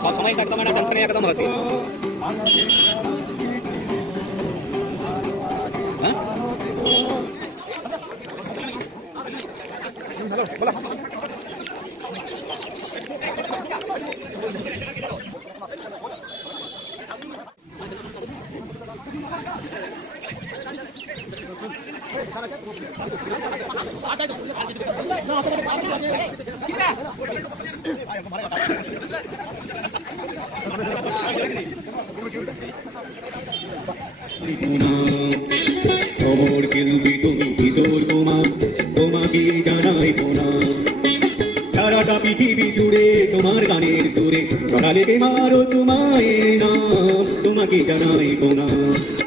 সব সময় একদম একটা টেনশনে একদম হতে হ্যাঁ হ্যালো বলা খবর কেলবি তুমি ভিতর তোমাকে জানাই প্রণাম সারাটা পৃথিবী জুড়ে তোমার গানের সুরে সকালে মারো তোমায় নাম তোমাকে জানাই প্রণাম